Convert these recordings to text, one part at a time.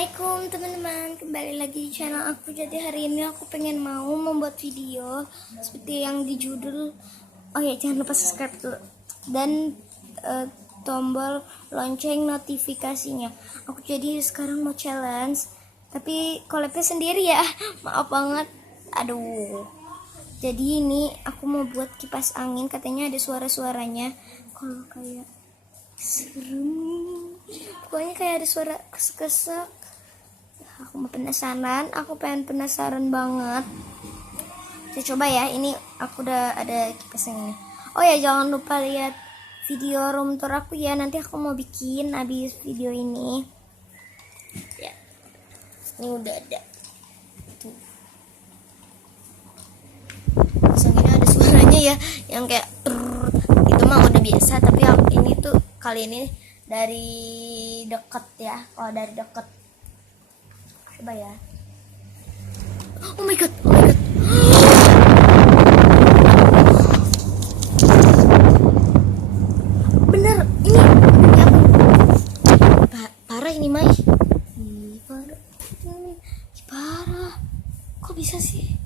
Assalamualaikum teman-teman, kembali lagi di channel aku. Jadi hari ini aku pengen mau membuat video seperti yang di judul. Oh ya, jangan lupa subscribe dulu dan tombol lonceng notifikasinya. Aku jadi sekarang mau challenge, tapi collabnya sendiri ya. Maaf banget. Aduh. Jadi ini aku mau buat kipas angin, katanya ada suara-suaranya. Kalau kayak serem, pokoknya kayak ada suara kesek-kesek. Aku mau penasaran, aku pengen penasaran banget. Saya coba ya, ini aku udah ada kipasnya ini. Oh ya, jangan lupa lihat video room tour aku ya, nanti aku mau bikin habis video ini ya. Ini udah ada tuh. Pasang ini ada suaranya ya, yang kayak itu mah udah biasa, tapi yang ini tuh kali ini dari deket ya. Kalau dari deket, coba ya. Oh my god, oh my god. Bener, ini ya, parah ini Mai. Parah. Parah. Kok bisa sih?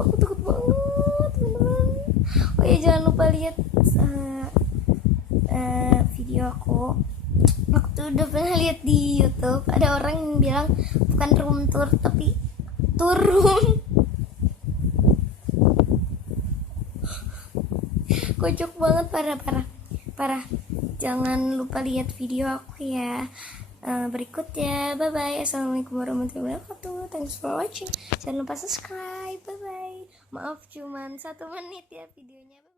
Aku takut banget teman-teman. Oh ya, jangan lupa lihat video aku tuh udah pernah lihat di YouTube. Ada orang yang bilang bukan room tour tapi turun. Kocok banget, parah. Jangan lupa lihat video aku ya berikutnya. Bye bye. Assalamualaikum warahmatullahi wabarakatuh. Thanks for watching. Jangan lupa subscribe. Bye bye. Maaf cuman 1 menit ya videonya. Bye.